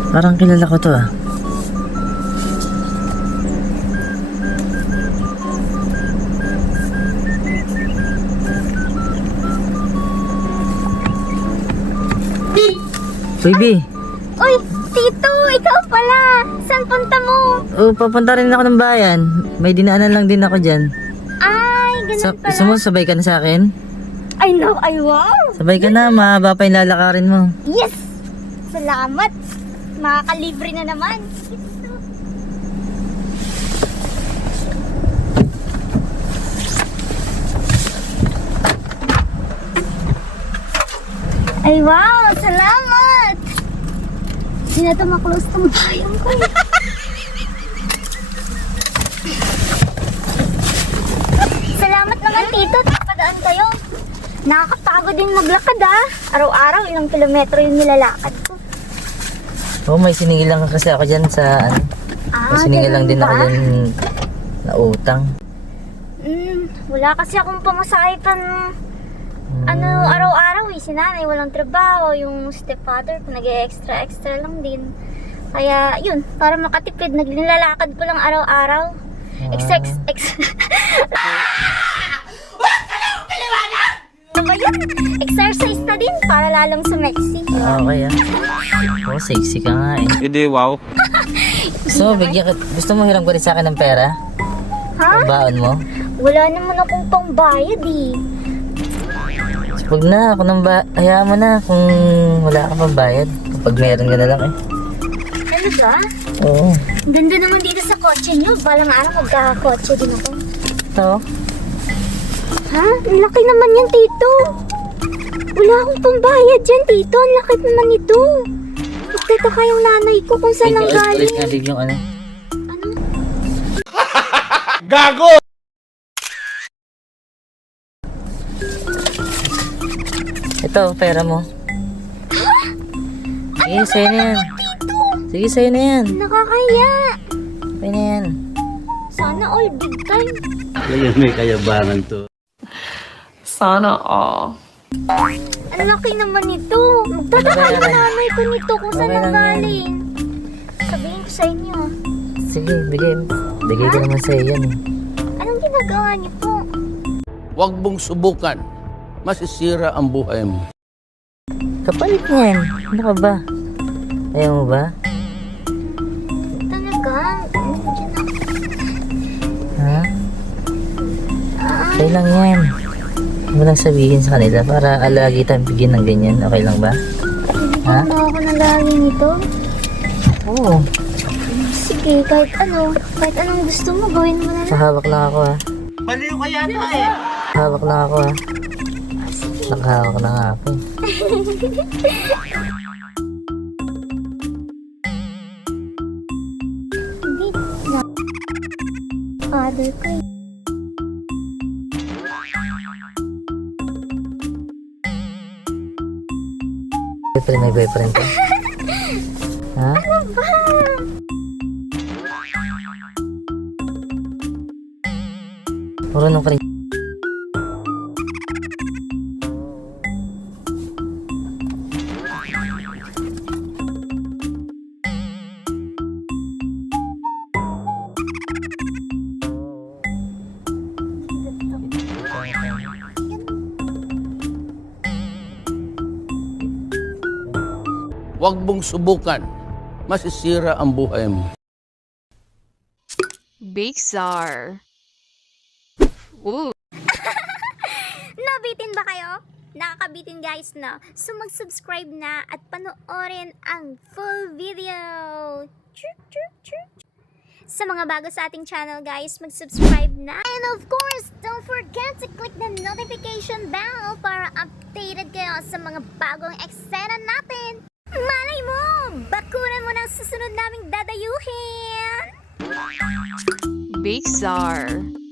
Parang kilala ko to ah. Uy, B. Uy, Tito, ikaw pala. Saan punta mo? Oh, papunta rin ako ng bayan. May dinaanan lang din ako dyan. Ay, ganun pala. Gusto mo sabay ka na sa akin? Ay, no, ay, wow. Sabay ka na, mahaba pa yung lalakarin mo. Yes! Salamat. Makakalibre na naman. Ay, wow! Salamat! Hindi na ito maklose tong bayan ko. Salamat naman, Tito. Napadaan kayo. Nakakapagod din maglakad, ah. Araw-araw, ilang kilometro yung nilalakad ko. Oh, may siningil lang kasi ako dyan sa ano. May siningil lang ganun din ako ba? dyan na utang. Wala kasi akong pamasahe araw-araw eh. Si nanay walang trabaho, yung stepfather ko nag-extra lang din. Kaya yun, para makatipid, naglalakad ko lang araw-araw. Ano ba yun? Exercise na din para lalong sumexy. Okay ah. Oh, sexy ka nga eh. Hindi, wow. So, gusto mo hiram ko rin sa akin ng pera? Ha? Baon mo? Wala naman akong pangbayad eh. Huwag na, hayaan mo na kung wala ka pang bayad. Kapag meron ka na lang eh. Ano ba? Oo. Ganda naman dito sa kotse nyo. Balang araw magkakakotse din ako. Ito. Ha? Ang laki naman yan, Tito. Wala akong pambayad dyan, Tito. Ang laki naman ito. Magtataka yung nanay ko kung saan ang galing. Ulit yung ano. Ano? Gago! Ito, pera mo. Sige, sa'yo na yan. Sige, sa'yo na yan. Nakakaya. Sa'yo na yan. Sana all big time. Kaya may kayabangan to. Sana all. Ang laki naman ito. Magtataka yung nanay ko nito kung saan Okay ang lang yan. galing. Sabihin ko sa inyo. Sige, bigay ko naman sa'yo yan eh. Anong ginagawa niyo po? Huwag mong subukan. Masisira ang buhay mo. Kapalit niyan. Ano ka ba? Ayaw mo ba? Talaga? Ha? Sa'yo lang yan. Huwag mo lang sabihin sa kanila para alagi tayong bigyan ng ganyan. Okay lang ba? Ha? Ano ako na lagi nito? Oo. Sige, kahit anong gusto mo, gawin mo na lang. Hawak lang ako ha. Baliw ka yata eh. Hawak lang ako ha. Nakahawak na nga ako. Hindi na. Father ko eh. May boyfriend ka? Ha? Marunong ka rin. Huwag mong subukan. Masisira ang buhay mo. Big Czar. Ooh. Nabitin ba kayo? Nakakabitin guys na. So mag-subscribe na at panoorin ang full video. Sa mga bago sa ating channel guys, mag-subscribe na. And of course, don't forget to click the notification bell para updated kayo sa mga bagong eksena natin. Malay mo! Bakunan mo ng susunod naming dadayuhin! Big Czar.